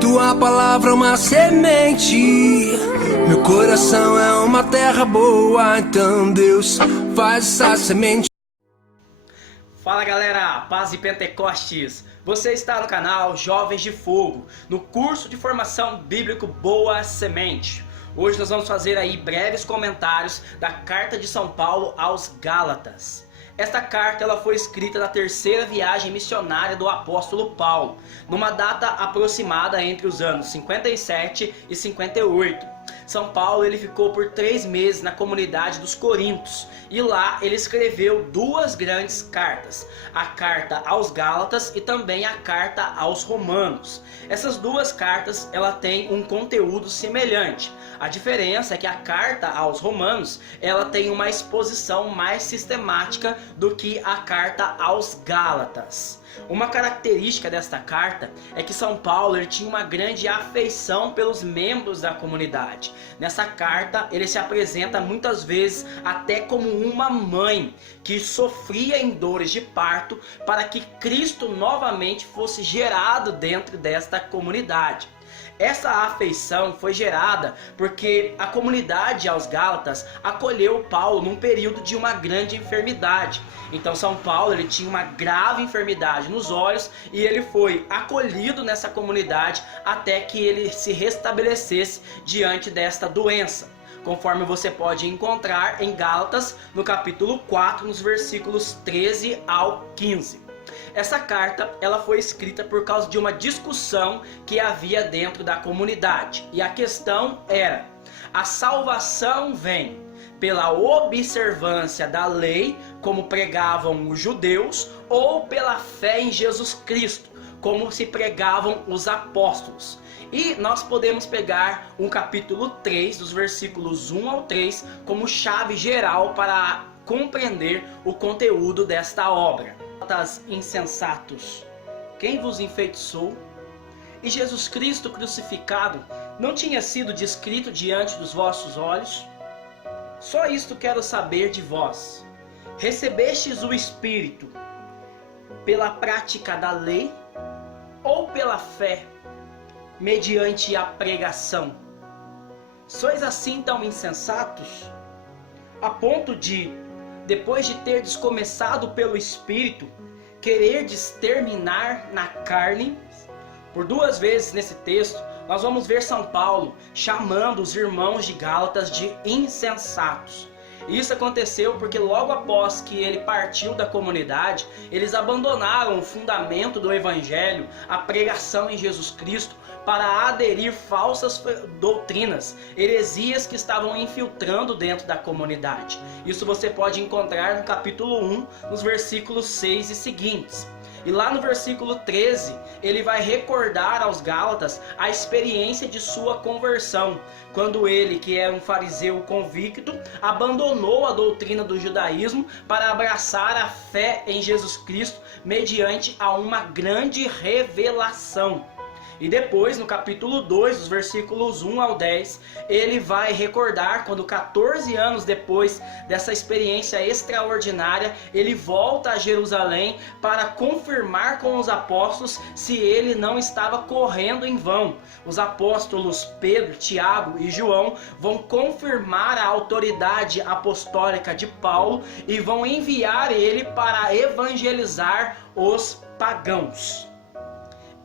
Tua palavra é uma semente, meu coração é uma terra boa, então Deus faz essa semente. Fala galera, paz e Pentecostes! Você está no canal Jovens de Fogo, no curso de formação bíblico Boa Semente. Hoje nós vamos fazer aí breves comentários da carta de São Paulo aos Gálatas. Esta carta ela foi escrita na terceira viagem missionária do apóstolo Paulo, numa data aproximada entre os anos 57 e 58. São Paulo ele ficou por 3 meses na comunidade dos Coríntios e lá ele escreveu duas grandes cartas, a carta aos Gálatas e também a carta aos Romanos. Essas duas cartas ela tem um conteúdo semelhante. A diferença é que a carta aos Romanos ela tem uma exposição mais sistemática do que a carta aos Gálatas. Uma característica desta carta é que São Paulo ele tinha uma grande afeição pelos membros da comunidade. Nessa carta ele se apresenta muitas vezes até como uma mãe que sofria em dores de parto para que Cristo novamente fosse gerado dentro desta comunidade. Essa afeição foi gerada porque a comunidade aos Gálatas acolheu Paulo num período de uma grande enfermidade. Então São Paulo ele tinha uma grave enfermidade nos olhos e ele foi acolhido nessa comunidade até que ele se restabelecesse diante desta doença, conforme você pode encontrar em Gálatas no capítulo 4, nos versículos 13 ao 15. Essa carta ela foi escrita por causa de uma discussão que havia dentro da comunidade. E a questão era: a salvação vem pela observância da lei, como pregavam os judeus, ou pela fé em Jesus Cristo, como se pregavam os apóstolos? E nós podemos pegar um capítulo 3, dos versículos 1 ao 3, como chave geral para compreender o conteúdo desta obra. Insensatos, quem vos enfeitiçou? E Jesus Cristo crucificado não tinha sido descrito diante dos vossos olhos? Só isto quero saber de vós: recebestes o Espírito pela prática da lei ou pela fé, mediante a pregação? Sois assim tão insensatos, a ponto de, depois de terdes começado pelo Espírito, quererdes terminar na carne? Por 2 vezes nesse texto, nós vamos ver São Paulo chamando os irmãos de Gálatas de insensatos. Isso aconteceu porque logo após que ele partiu da comunidade, eles abandonaram o fundamento do Evangelho, a pregação em Jesus Cristo, para aderir falsas doutrinas, heresias que estavam infiltrando dentro da comunidade. Isso você pode encontrar no capítulo 1, nos versículos 6 e seguintes. E lá no versículo 13, ele vai recordar aos Gálatas a experiência de sua conversão, quando ele, que era um fariseu convicto, abandonou a doutrina do judaísmo para abraçar a fé em Jesus Cristo mediante a uma grande revelação. E depois, no capítulo 2, dos versículos 1 ao 10, ele vai recordar quando 14 anos depois dessa experiência extraordinária, ele volta a Jerusalém para confirmar com os apóstolos se ele não estava correndo em vão. Os apóstolos Pedro, Tiago e João vão confirmar a autoridade apostólica de Paulo e vão enviar ele para evangelizar os pagãos.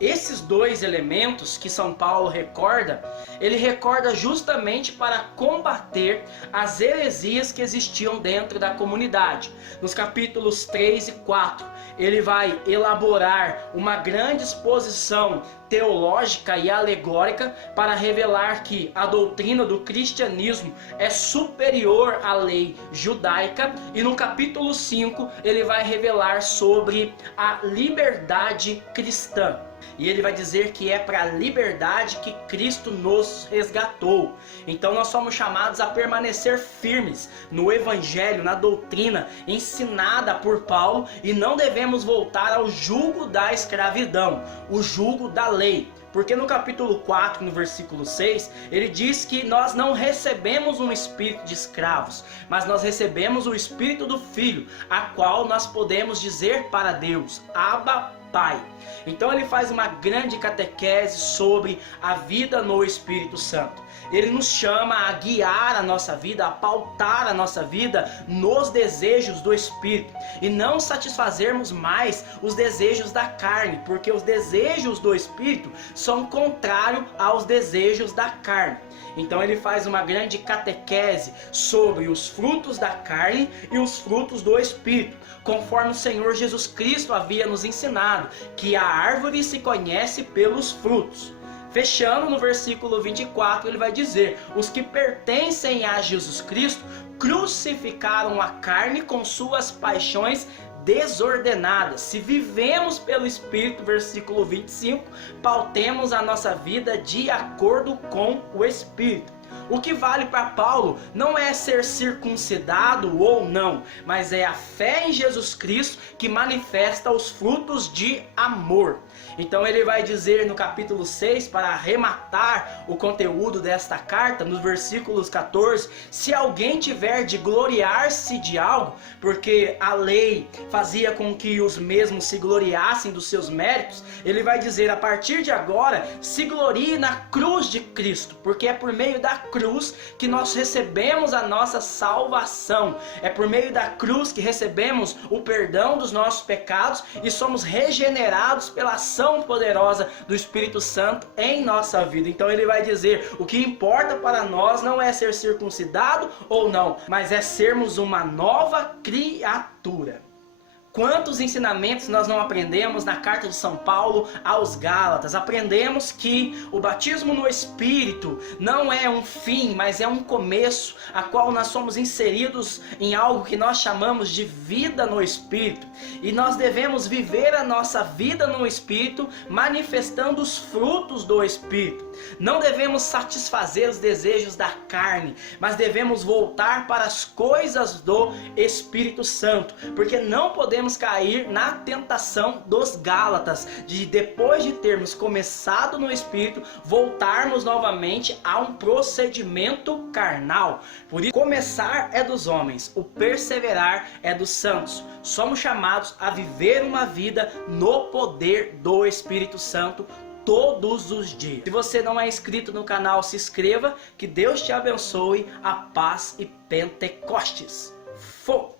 Esses 2 elementos que São Paulo recorda, ele recorda justamente para combater as heresias que existiam dentro da comunidade. Nos capítulos 3 e 4, ele vai elaborar uma grande exposição teológica e alegórica para revelar que a doutrina do cristianismo é superior à lei judaica, e no capítulo 5 ele vai revelar sobre a liberdade cristã. E ele vai dizer que é para a liberdade que Cristo nos resgatou. Então nós somos chamados a permanecer firmes no Evangelho, na doutrina ensinada por Paulo, e não devemos voltar ao jugo da escravidão, o jugo da lei. Porque no capítulo 4, no versículo 6, ele diz que nós não recebemos um espírito de escravos, mas nós recebemos o espírito do Filho, a qual nós podemos dizer para Deus: Abba, Pai. Então ele faz uma grande catequese sobre a vida no Espírito Santo. Ele nos chama a guiar a nossa vida, a pautar a nossa vida nos desejos do Espírito e não satisfazermos mais os desejos da carne, porque os desejos do Espírito são contrários aos desejos da carne. Então ele faz uma grande catequese sobre os frutos da carne e os frutos do Espírito, conforme o Senhor Jesus Cristo havia nos ensinado, que a árvore se conhece pelos frutos. Fechando no versículo 24, ele vai dizer: os que pertencem a Jesus Cristo crucificaram a carne com suas paixões desordenadas. Se vivemos pelo Espírito, versículo 25, pautemos a nossa vida de acordo com o Espírito. O que vale para Paulo não é ser circuncidado ou não, mas é a fé em Jesus Cristo que manifesta os frutos de amor. Então ele vai dizer no capítulo 6, para arrematar o conteúdo desta carta, nos versículos 14, se alguém tiver de gloriar-se de algo, porque a lei fazia com que os mesmos se gloriassem dos seus méritos, ele vai dizer: a partir de agora, se glorie na cruz de Cristo, porque é por meio da cruz que nós recebemos a nossa salvação, é por meio da cruz que recebemos o perdão dos nossos pecados e somos regenerados pela ação poderosa do Espírito Santo em nossa vida. Então ele vai dizer: o que importa para nós não é ser circuncidado ou não, mas é sermos uma nova criatura. Quantos ensinamentos nós não aprendemos na carta de São Paulo aos Gálatas? Aprendemos que o batismo no Espírito não é um fim, mas é um começo, a qual nós somos inseridos em algo que nós chamamos de vida no Espírito. E nós devemos viver a nossa vida no Espírito, manifestando os frutos do Espírito. Não devemos satisfazer os desejos da carne, mas devemos voltar para as coisas do Espírito Santo, porque não podemos cair na tentação dos Gálatas, de depois de termos começado no Espírito, voltarmos novamente a um procedimento carnal. Por isso, começar é dos homens, o perseverar é dos santos. Somos chamados a viver uma vida no poder do Espírito Santo todos os dias. Se você não é inscrito no canal, se inscreva. Que Deus te abençoe. A paz e Pentecostes. Fogo!